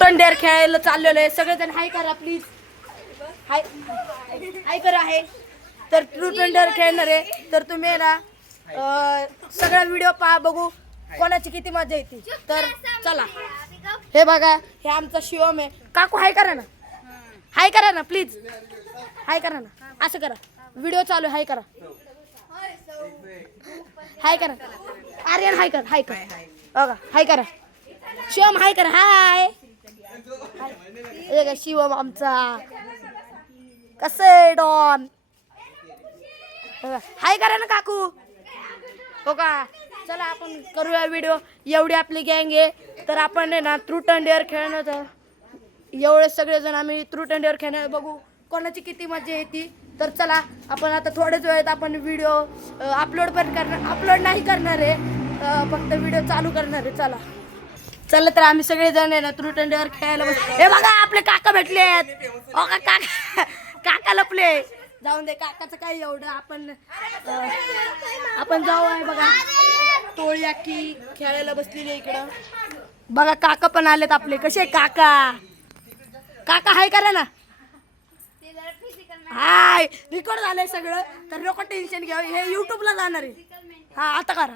Truth and dare खेळायला चाललेलो आहे. सगळेजण हाय करा प्लीज. हाय हाय करा. आहे तर ट्रूथ अँड डेअर खेळणार आहे. तर तुम्ही ना सगळा व्हिडिओ पहा, बघू कोणाची किती मजा येते. तर चला. हे बघा, हे आमचा शिवम आहे. काकू हाय करा ना. हाय करा ना प्लीज. हाय करा ना. असं करा. व्हिडिओ चालू आहे. हाय करा. हाय करा. आर्यन हाय कर. हाय कर बघा. हाय करा. शिवम हाय करा. हाय. हे शिवम आमचा कसं डॉन. हाय करा ना काकू. हो का. चला आपण करूया व्हिडिओ. एवढी आपली गँग आहे. तर आपण आहे ना ट्रूथ अँड डेअर खेळण्याचं एवढे सगळेजण आम्ही ट्रूथ अँड डेअर खेळण्यात बघू कोणाची किती मजा येते. तर चला आपण आता थोड्याच वेळेत आपण व्हिडिओ अपलोड नाही करणार आहे. फक्त व्हिडिओ चालू करणार आहे. चला चला. तर आम्ही सगळेजण आहे ना ट्रूथ अँड डेअर खेळायला हे बघा आपले काका भेटले आहेत. हो का. काका लपले. जाऊन दे काकाचं काही एवढं. आपण जाऊ आहे बघा. टोळी अख्खी खेळायला बसलेली इकडं बघा. काका पण आलेत आपले. कसे काका. काका हाय करा ना. हाय. रेकॉर्ड झालंय सगळं. तर नको टेन्शन घ्या. हे युट्यूबला जाणार आहे. हा आता करा.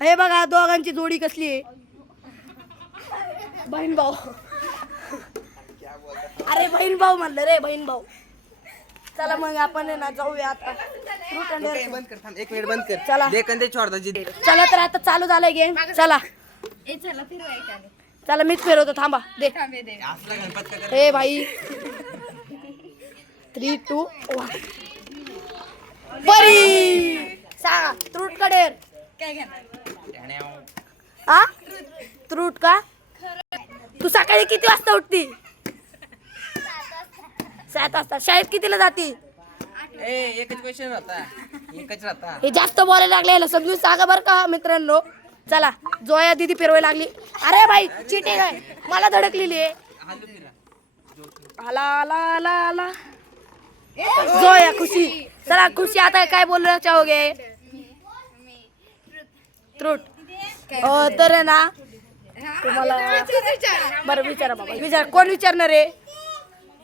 हे बघा दोघांची जोडी कसली आहे. बहीण भाऊ. अरे बहीण भाऊ म्हणलं रे. बहीण भाऊ. चला मग आपण ना जाऊया आता. बंद कर. थांब 1 मिनिट बंद कर. चला. चला तर आता चालू झालंय गेम. चला चला मीच फिरवतो. थांबा दे. हे भाई 3 2 1 बरी सांगा. ट्रूथ का डेअर काय घेणार. हा ट्रूथ का. तू सकाळी किती वाजता उठती. 7 वाजता. शाळेत कितीला जाती. एकच क्वेश्चन होता. एकच राहता. हे जास्त बोलायला लागले. याला समजून सांगा बरं का मित्रांनो. चला जोया दीदी फिरवायला लागली. अरे भाई चिटिंग आहे. मला धडकलेली आहे. आला आला आला आला जोया. खुशी. चला खुशी आता काय बोलना चाहोगे. ट्रूथ तर आहे ना तुम्हाला बरं विचारा बाबा. विचार. कोण विचारणार आहे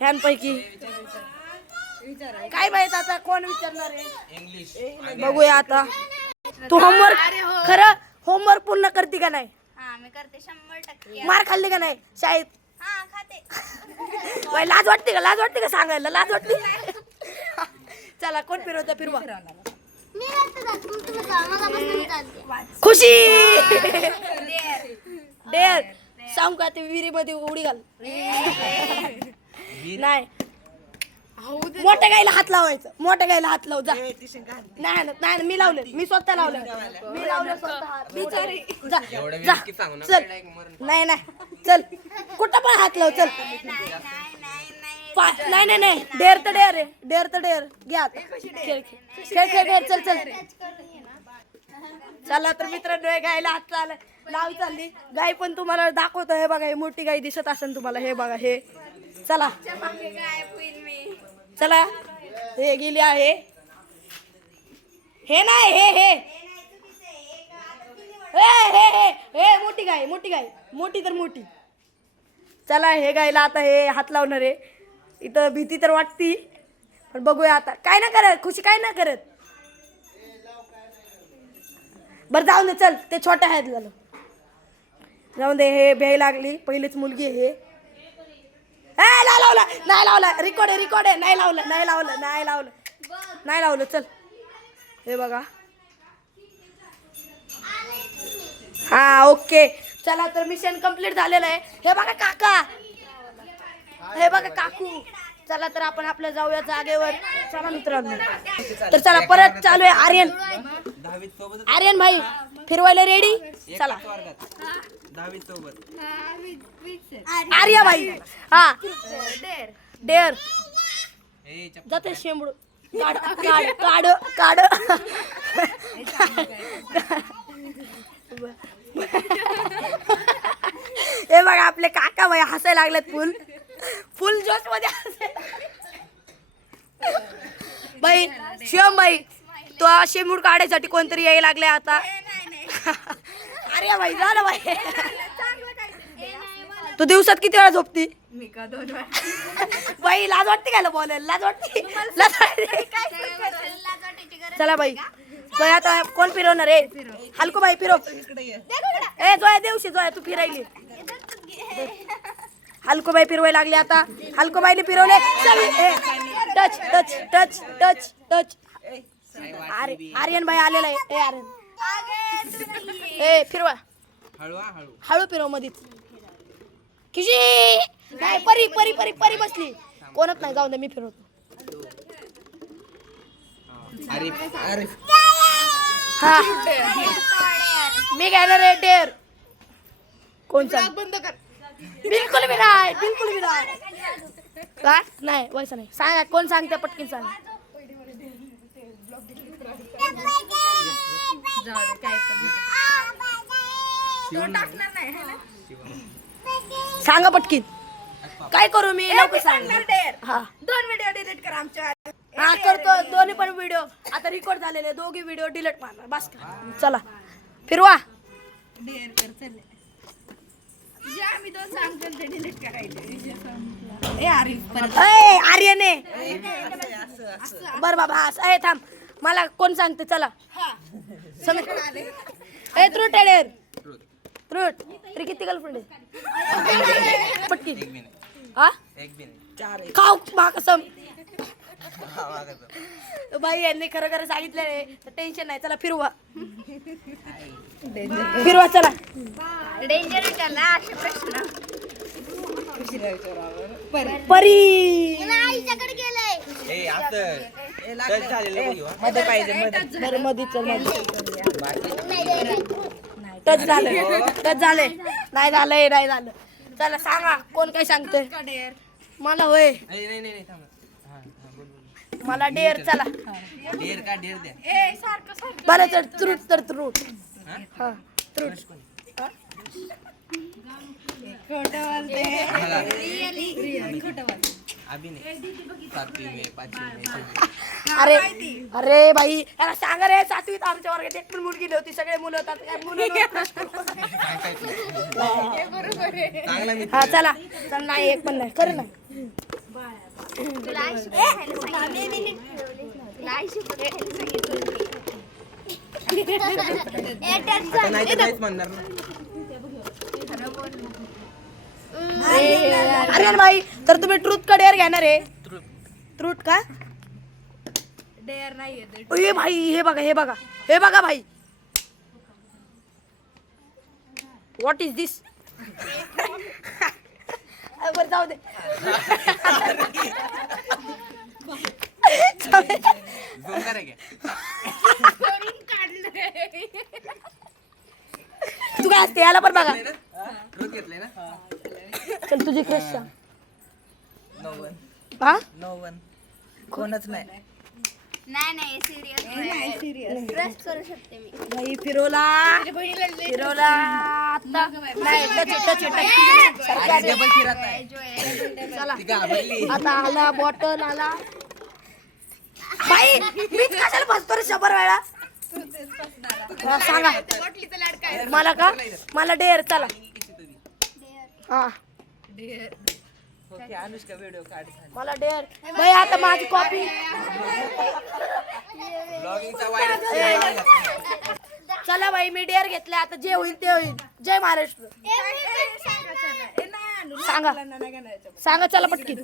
ह्यांपैकी. काय माहित आता कोण विचारणार आहे. बघूया आता. तू होमवर्क खरं होमवर्क पूर्ण करते का नाही. मी करते 100%. मार खाल्ली का नाही शाळेत. खाते. लाज वाटते का. लाज वाटते का सांगायला. लाज वाटते. चला कोण फिरवतं फिरवा. खुशी. डेअर सांगू का. ते विहिरीमध्ये उडी घाल. नाही मोठ्या गाईला हात लावायचं. मोठ्या गाईला हात लाव जा. नाही नाही मी लावलं. मी स्वतः लावलं. मी लावलं स्वतः. बिचारी जा जा. चल. नाही नाही चल. कुठं पण हात लाव. चल. नाही नाही नाही. डेअर तर डेअर आहे. डेअर तर डेअर. घ्या खेळ खेळ खेळ खेळ. चल चल. चला तर मित्रांनो गायला हात लाव चालली. गाय पण तुम्हाला दाखवतो. हे बघा. हे मोठी गाय दिसत असेल तुम्हाला. हे बघा. हे चला चला. हे गेली आहे. हे नाही हे हे हे हे मोठी गाय. मोठी गाय. मोठी तर मोठी. चला हे गायला आता हे हात लावणार आहे. इथं भीती तर वाटती पण बघूया आता. काय ना करत खुशी. काय ना करत. बरं जाऊन दे. चल ते छोट्या आहेत झालं. जाऊन दे. हे भ्याय लागली. पहिलीच मुलगी आहे. नाही लावला. नाही लावला. रिकॉर्ड आहे. रिकॉर्ड आहे. नाही लावलं. नाही लावलं. नाही लावलं. नाही लावलं. चल. हे बघा. हा ओके. चला तर मिशन कंप्लीट झालेलं आहे. हे बघा काका. हे बघा काकू. चला तर आपण आपल्या जाऊया जागेवर. चला मित्रांनो. तर चला परत चालू आहे. आर्यन. आर्यन भाई फिरवायला रेडी. चला. आर्या भाई. हा डेअर जाते. शेंबूड काढ काढ काढ काढ. हे बघा आपले काका भाई हसायला लागलेत. फुल जोश मध्ये भाई. शिवम भाई तो शेंबूड काढायसाठी कोणतरी यायला लागले आता. अरे भाई झालं भाई. तू दिवसात किती वेळा झोपती? मी का 2 वेळा. बाई लाज वाटते काय बोलायला? लाज वाटते? लाज वाटते? चला बाई. बाई आता कोण फिरवणार आहे? हलको बाई फिरव. ए जोया देवशी जोया तू फिरायली. हलको बाई फिरवायला लागली आता. हलको बाईने फिरवले. Touch touch touch touch touch. Aryan बाई आलेला आहे. ए आर्यन ए फिरवा. हळू फिरव मधीच. किशी नाही परी परी परी परी बसली. कोणच नाही जाऊन दे मी फिरवतो. हा मी घेणार आहे डेअर. कोण सांग? बिलकुल भी नाही बिलकुल भी नाही. का नाही वैसा नाही. सांगा कोण सांगते पटकन सांग. सांगा पटकीन. काय करू मी लवकर सांग. हा 2 व्हिडिओ डिलीट कर आमच्या. हा करतो. दोन्ही पण व्हिडिओ आता रेकॉर्ड झालेले. दोघी व्हिडिओ डिलीट मारणार बस का. चला फिरवा. डेअर कर चल. जे आम्ही 2 सांगतो ते डिलीट करायचे. ए आरिफ परत. ए आर्यन बर बाबा असं आहे. थांब मला कोण सांगते. चला समीर. ए ट्रूट एडेर ट्रूट तरी किती गर्लफ्रेंड आहे? पटकी हा खाऊ मा कसम. बाई यांनी खरं खरं सांगितलं तर टेन्शन नाही. चला फिरवा. फिरवा चला. डेंजर विचारला असे प्रश्न. परी आईच्याकडे गेलंय. मध्ये पाहिजे बरं मध्ये चल टच झालं. टच झालंय. नाही झालंय नाही झालं. चला सांगा कोण काय सांगतोय. मला होय मला डेअर. चला डेअर का डेअर द्या. ए सारखं सारखं. बरं तर त्रूट तर त्रूट. हा त्रूट. खोटं बोलते. रिअली खोटं बोलते. अभी नाही 7वी में 5वी में. अरे अरे बाई याला सांगा रे. 7वीत आमच्या वर्गात एक पण मुलगी नव्हती. सगळे मुलं होतात. काय मुलं चांगला मी हा चला चल. नाही एक पण नाही खरं नाही. तुला आई शिकवायला सांगितलं. तुला आई शिकवायला सांगितलं. आता नाही तर नाहीच म्हणणार ना. अरे भाई तर तुम्ही ट्रूथ का डेअर घेणार आहे? ट्रूथ का डेअर नाही येते. ए भाई हे बघा हे बघा हे बघा भाई. व्हॉट इज दिस? बरं जाऊ दे. झूम करा क्या. तू काय असते याला पण बघा. रोज घेतले ना. चल तुझी क्रश सांग. 91 हा 91 कोणच नाही. नाही सिरियस ट्रस्ट करू शकते मी. भाई फिरोला फिरोला आता नाही टच टच टच. सरकार डबल फिरत आहे. चला ती घाबरली. आता आला बॉटल आला. बाई मीच कशाला बसतो रे 100 वेळा. हा, सांगा मला का. मला डेअर. चला हा अनुष्का व्हिडिओ काढ. मला डेअर. बाई आता माझी कॉपी. ब्लॉगिंगचा वाईट. चला बाई मी डेअर घेतला. आता जे होईल ते होईल. जय महाराष्ट्र. सांगा सांगा चला पटकी.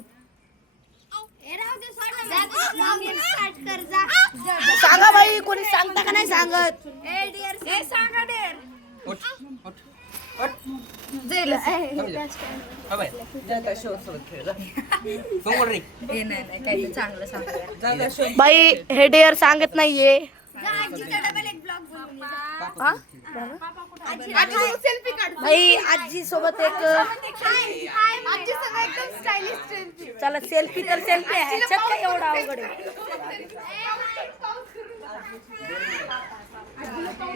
सांगा बाई कोणी सांगता का नाही सांगत. सांगा डेअर. उठ उठ उठ. अबे जाता शो सोबत खेळ जा. कोण बोल रे. नाही काही चांगलं सांगा. जा शो. बाई हे डेअर सांगत नाहीये. हा? सेल्फी काढ. बाई आजी सोबत एक आमची सगळं एकदम स्टायलिश सेल्फी. चला सेल्फी तर सेल्फी आहे. ह्याच्यात काय एवढं अवघड आहे.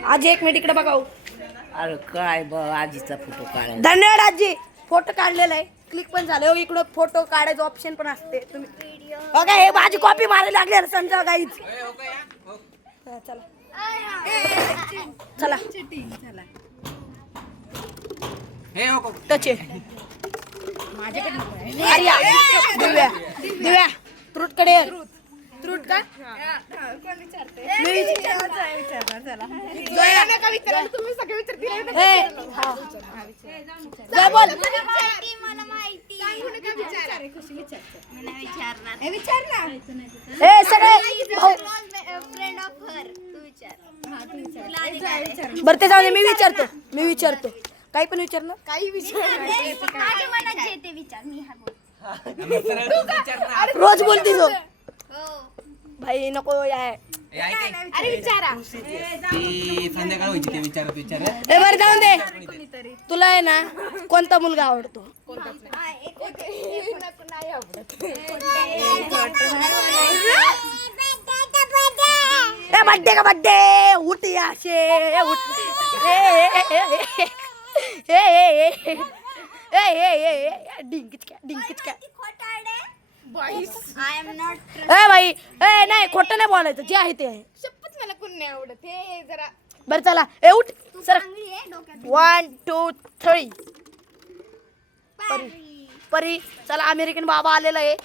आजी 1 मिनिट इकडे बघाऊ. अरे काय आजीचा फोटो काढायला. धन्यवाद आजी. फोटो काढलेला आहे. क्लिक पण झालं. इकडं फोटो काढायचं ऑप्शन पण असते. तुम्ही बघा हे माझी कॉपी मारायला लागली अरे संजय गाईच. चला चला हे हो टच आहे. आर्या दिव्या दिव्या ट्रूट कडे ट्रूट का मी जय बोल ए सगळे बरं ते जाऊ दे, मी विचारतो काही पण विचार ना रोज बोलती तो भाई नको याय संध्याकाळ व्हायची ते विचारत ए बरं जाऊन दे तुला आहे ना कोणता मुलगा आवडतो ए बड्डे का बड्डे उठ या शे उठ डिंकिच क्या ए भाई ए नाही खोटं नाही बोलायचं जे आहे ते आहे शपथ मला कोण नाही आवडत हे जरा बरं चला ए उठ सर 1 2 3 परी चला अमेरिकन बाबा आलेला आहे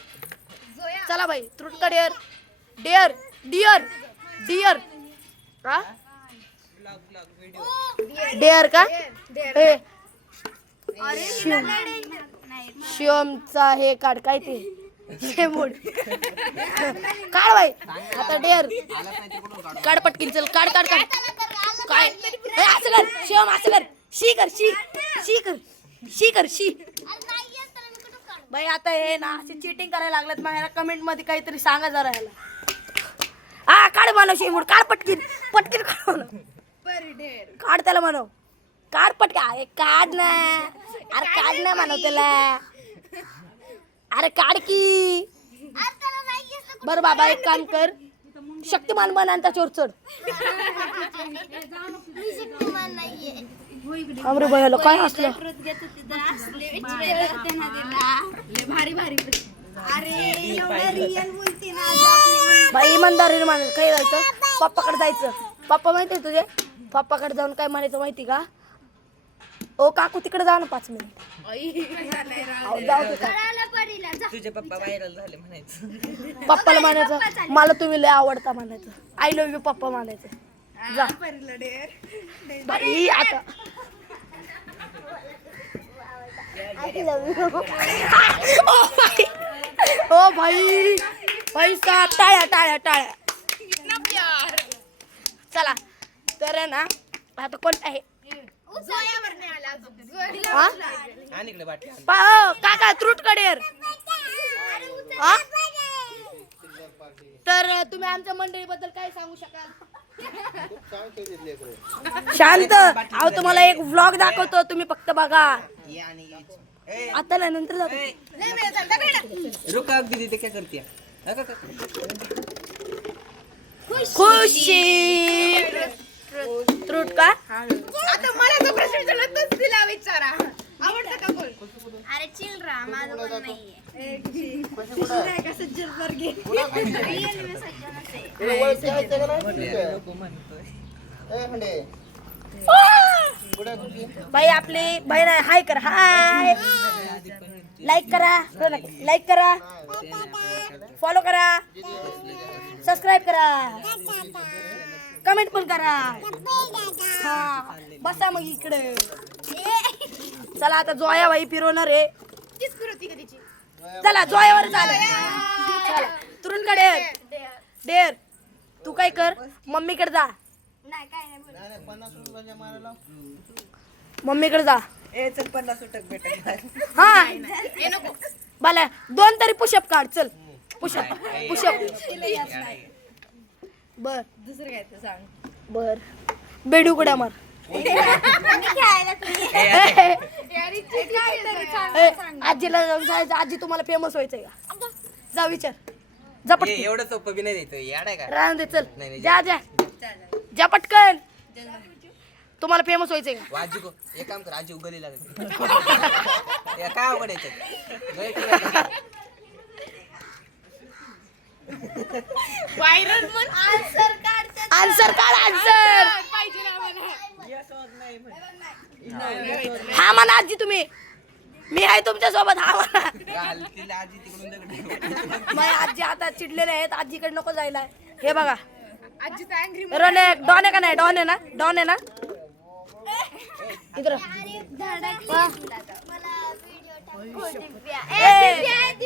चला भाई ट्रूट का डेअर डेअर डिअर डिअर का डेअर का ए शिवमचा हे काढ काय ते शेमूड काढ भाई आता डेअर काढ पटकीन चल काढ काढ काढ काय ए असं कर शिवम असं कर शी कर शी शी कर शी कर शी भाई आता हे ना असे चीटिंग करायला लागलेत मग ह्याला कमेंट मध्ये काहीतरी सांगा जरा ह्याला हा काढ म्हणव शेमूड काढ पटकीन पटकीन काढ काढ त्याला म्हणव काढ पटका अरे काढ ना अरे काढ ना म्हणव त्याला अरे काढ की बरं बाबा एक काम कर शक्तिमान बन आणि त्याच्यावर चढ अमरे भयाला काय असलं भारी भारी बाई इमानदारीने म्हणायचं काय जायचं पप्पाकडे जायचं पप्पा माहिती आहे तुझे पप्पाकडे जाऊन काय म्हणायचं माहिती का ओ काकू तिकडे जा ना 5 मिनिट जाऊ दे तुझे पप्पा व्हायरल झाले म्हणायचं पप्पाला म्हणायचं मला तुम्ही लय आवडता म्हणायचं आय लव्ह यू पप्पा म्हणायचं जा बाई आता ओ भाई भाई साहब टाळ्या टाळ्या टाळ्या चला तर आहे ना आता कोण आहे हा? काका त्रुट कडेर तर तुम्ही आमच्या मंडळीबद्दल काय सांगू शकाल शांत अहो तुम्हाला एक व्लॉग दाखवतो तुम्ही फक्त बघा आता नाही नंतर रुका दीदी ते काय करते खुशी त्रुट का आता मला जो प्रश्न विचारला तोच तिला विचारा आवडतं का कोण अरे चिल रहा माझं कोण नाहीये का सज्जन वर्गे रिअल में सज्जन आहे भाई आपली बहीण हाय कर हाय लाईक करा फॉलो करा सबस्क्राईब करा कमेंट पण करा हा बसा मग इकडे चला आता जोया भाई फिरवणार आहे चला जोयावर चला तरुणकडे डेअर तू काय कर मम्मीकडे जा नाही काय नाही बोल मम्मीकडे जा चल 50 भेटत हा भले 2 तरी पुशअप काढ चल पुशअप बर दुसरं काय ते सांग बर बेडू कडे मार आजीला जाऊन सांगायचं आजी तुम्हाला फेमस व्हायचंय का जा विचार जा पटकन एवढं सोपं बी नाही द्यायचं याड आहे का राहून दे चल नाही, जा जा जा पटकन तुम्हाला फेमस व्हायचंय का आजी को एक काम कर आजी उगली लागत काय अवघड व्हायरल म्हण आन्सर काढ आन्सर काढ आन्सर पाहिजे ना मला हा म्हणा आजी तुम्ही मी आहे तुमच्या सोबत हा म्हणा. तिला आजी तिकडून दगड. माझी आजी आता चिडलेले आहेत, आजीकडे नको जायला. हे बघा आजीचा अँग्री डॉन आहे का नाही? डॉन आहे ना? डॉन आहे ना? इकडं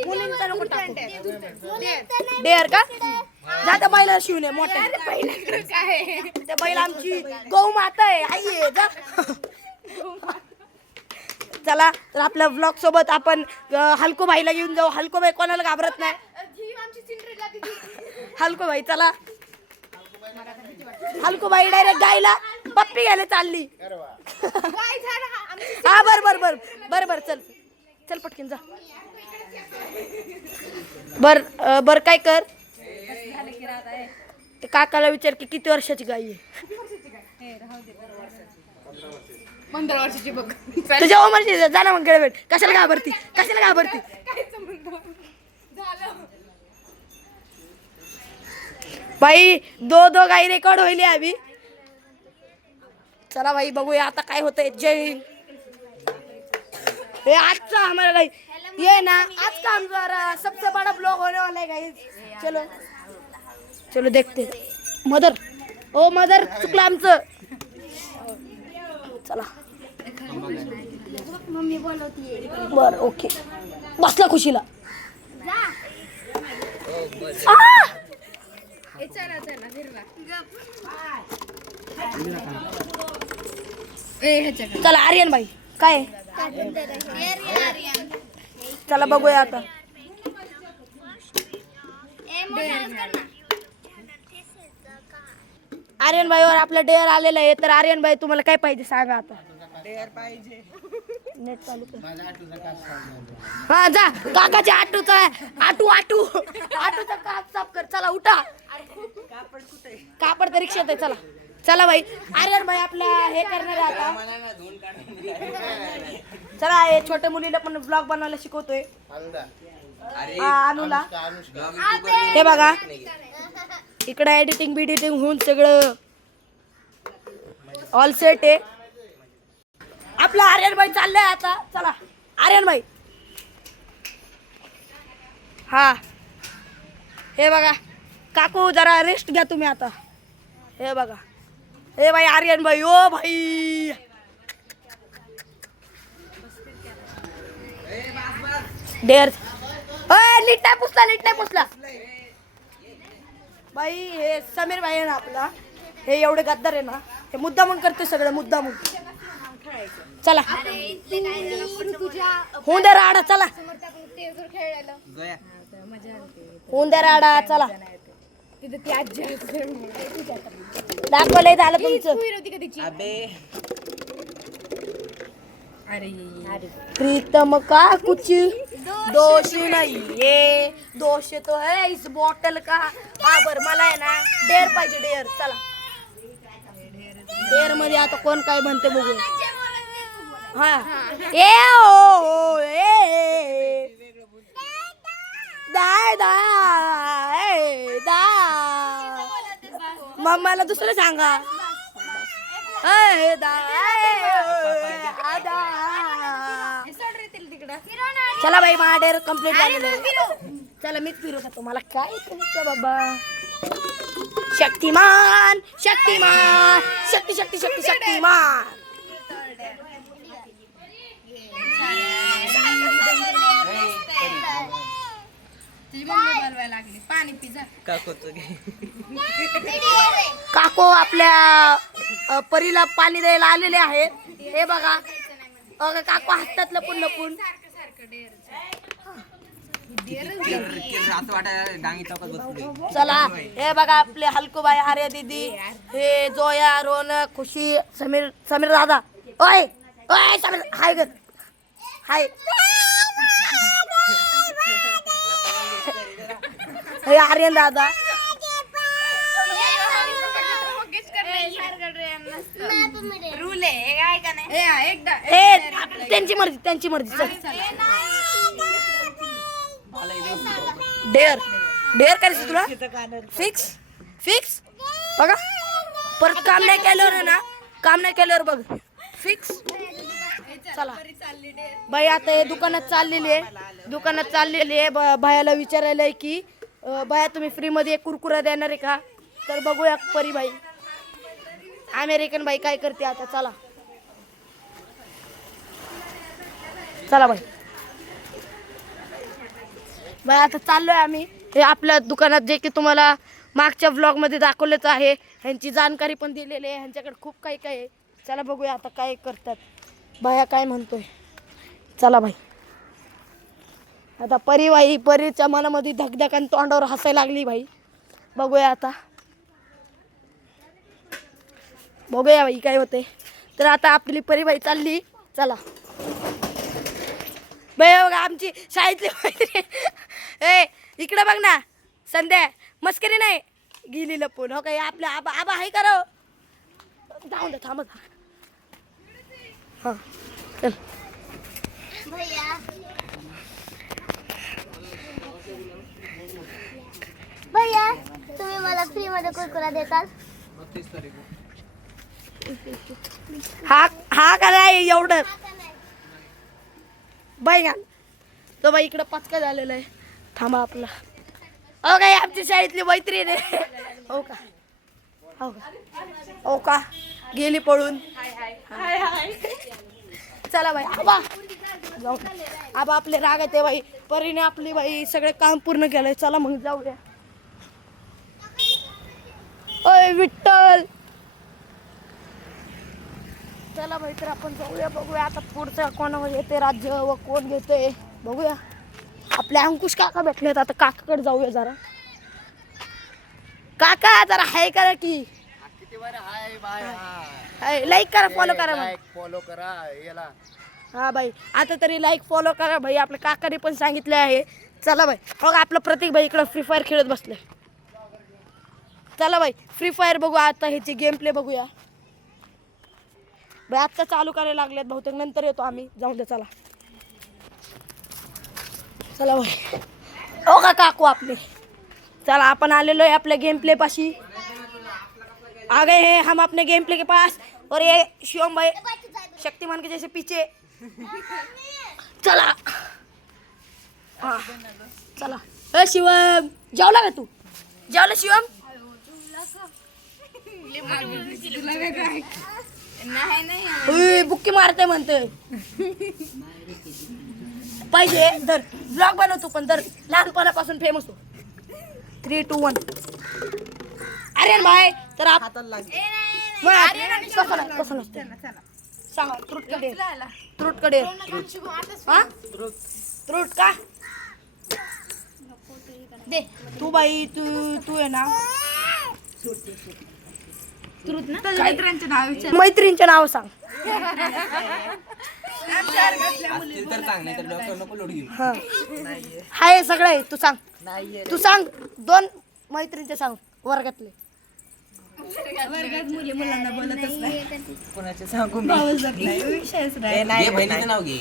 मुलींचा नको टाकू. डेअर का? जा त्या बैला शिवणे मोठ्या. काय त्या बैल आमची गौ माता आहे, आई आहे जा. चला तर आपल्या ब्लॉग सोबत आपण हलको भाईला घेऊन जाऊ. हलको भाई कोणाला घाबरत नाही. हलको भाई चला. हलको भाई डायरेक्ट गायला पप्पी घ्यायला चालली. हा बर चल चल पटकन जा. बर काय कर, ते काकाला विचार की किती वर्षाची गाय आहे. 15 वर्षाची बघ. तुझ्या उमरची जा ना मग भेट. कशाला घाबरती? भाई दो गाई रेकॉर्ड होईल अभी. चला भाई बघूया आता काय होतंय. जय हिंद. ये आजचा हमारा गाइस ये ना आज का हमारा सबसे बड़ा ब्लॉग होने वाला है गाइस. चलो देखते. मदर चुकलं आमचं. चला मम्मी बोलवतीये. बर ओके. बसला खुशीला. चला फिरवा. ह्याच्याकडे चला आर्यन भाई काय आहे? चला बघूया आता. आर्यन भाईवर आपला डेअर आलेला आहे. तर आर्यन भाई तुम्हाला काय पाहिजे सांगा आता. डेअर पाहिजे. नेट चालू कर. हा जा काकाच्या आटूचा काप साफ कर. चला उठा. कापड तर रिक्षात आहे. चला भाई. आर्यन भाई आपल्या हे करणार आहे आता. मला ना धुवून काढून. चला हे छोट्या मुलीला पण ब्लॉग बनवायला शिकवतोय. अरे अनुला ब्लॉगिंग तू करली. हे बघा इकडे एडिटिंग होऊन सगळं ऑल सेट आहे. आपला आर्यन भाई चाललंय आता. चला आर्यन भाई. हा हे बघा काकू जरा रेस्ट घ्या तुम्ही आता. हे बघा हे भाई आर्यन भाई. ओ भाई डेअर नीट नाही पुसला भाई. हे समीर भाई आहे ना आपला. हे एवढे गद्दार आहे ना. हे मुद्दामून करते सगळं मुद्दामून. चला होऊन द्या राडा. चला गया. होऊन द्या राडा. चला तिथे ती आजी दाखवलंय झालं तुमचं. होती का तिची. अबे अरे प्रीतम का कुछ दोष नहीं ये दोष तो है इस बॉटल का. हा बर मला आहे ना डेअर पाहिजे. डेअर चला. डेअर मध्ये आता कोण काय म्हणते बघू. हा ए ओ ए दा मम्माला दुसरं सांगा. चला बाई माझा डेअर कम्प्लीट झालेलं आहे. चला मीच फिरू का तुम्हाला काय तुमचं बाबा. शक्तिमान शक्तिमान. तिची मम्मी बोलवायला लागली. पाणी पिझ्झा काको आपल्या परीला पाणी द्यायला आलेले आहेत. हे बघा काको हसतात लपून. असं वाटायला डांगी चौकात बसलोय. चला हे बघा आपले हलकूबाई आर्या दीदी. हे जोया रोनक खुशी समीर दादा. ओय समीर हाय ग हाय. हे आर्यन दादा. रूल आहे काय का नाही. एकदा हे त्यांची मर्जी चल. डेअर करायचं तुला. फिक्स बघा. परत काम नाही केल्यावर बघ फिक्स. चला बाई आता हे दुकानात चाललेली आहे बायाला विचारायला आहे की बाया तुम्ही फ्रीमध्ये एक कुरकुरा देणार आहे का? तर बघूया परी बाई अमेरिकन बाई काय करते आता. चला चला बाई आता चाललोय आम्ही. हे आपल्या दुकानात जे की तुम्हाला मागच्या व्लॉगमध्ये दाखवलेच आहे. ह्यांची जाणकारी पण दिलेली आहे. ह्यांच्याकडे खूप काही काही आहे. चला बघूया आता काय करतात बाया काय म्हणतोय. चला बाई आता परीच्या मनामध्ये धकधक आणि तोंडावर हसायला लागली बाई. बघूया आता बाई काय होते. तर आता आपली परीबाई चालली. चला बाई बघा आमची शाळेतली मैत्रीण. ए इकडे बघ ना संध्या मस्करी नाही गेली लपून. हो काय आपल्या आबा आहे करा जाऊन दे थांबत. हां चल भैया तुम्ही मला फ्री मध्ये कुरकुरा देताल? हा का नाही एवढं बाई का तो बाई इकडं पचका झालेला आहे. थांबा आपला हो काय आमची शाळेतली मैत्रीण आहे. हो का हो का गेली पळून. चला बाई आबा जाऊ. आबा आपले राग आहे बाई. परीने आपली बाई सगळे काम पूर्ण केलंय. चला मग जाऊया. ओय विठ्ठल चला बाई तर आपण जाऊया. बघूया आता पुढचं कोणावर येते राज्य व कोण घेते बघूया. आपले अंकुश काका भेटलेत. आता काकाकडे जाऊया जरा. काका जरा हाय करा की लाईक करा फॉलो करा याला. हा बाई आता तरी लाईक फॉलो करा भाई. आपल्या काकाने पण सांगितले आहे. चला बाई बघा आपलं प्रतीक भाई इकडं फ्री फायर खेळत बसले. चला बाई फ्री फायर बघू आता. ह्याची गेम प्ले बघूया बाई. आत्ता चालू करायला लागलेत बहुतेक. नंतर येतो आम्ही. जाऊन दे चला. चला बाई हो का काकू आपले. चला आपण आलेलो आहे आपल्या गेम प्ले पाशी. आ गए हैं हम अपने गेम प्ले के पास. और ये शिवम भाई शक्तिमान के जैसे पीछे. चला हाँ चला. ए शिवम जेवला का तू? जेवला शिवम? बुक्की मारते म्हणतोय. पाहिजे धर ब्लॉग बनवतो पण धर. लहानपणापासून फेमस हो. 3, 2, 1 आर्यन भाई तर आप कसं नसतं सांगा. त्रुटकडे हा त्रुट का दे तू बाई. तू आहे ना मैत्रिणीचे नाव सांग. असतील तर सांग नाही तर डॉक्टर नको लोड घेऊ. हा हाय सगळं आहे. तू सांग. तू सांग 2 मैत्रिणीचे सांग वर्गातले. वर्गात मुली मुलांना बोलतच नाही. कोणाचे सांगू मी? विषयच नाही. घे बहिणीचं नाव घे.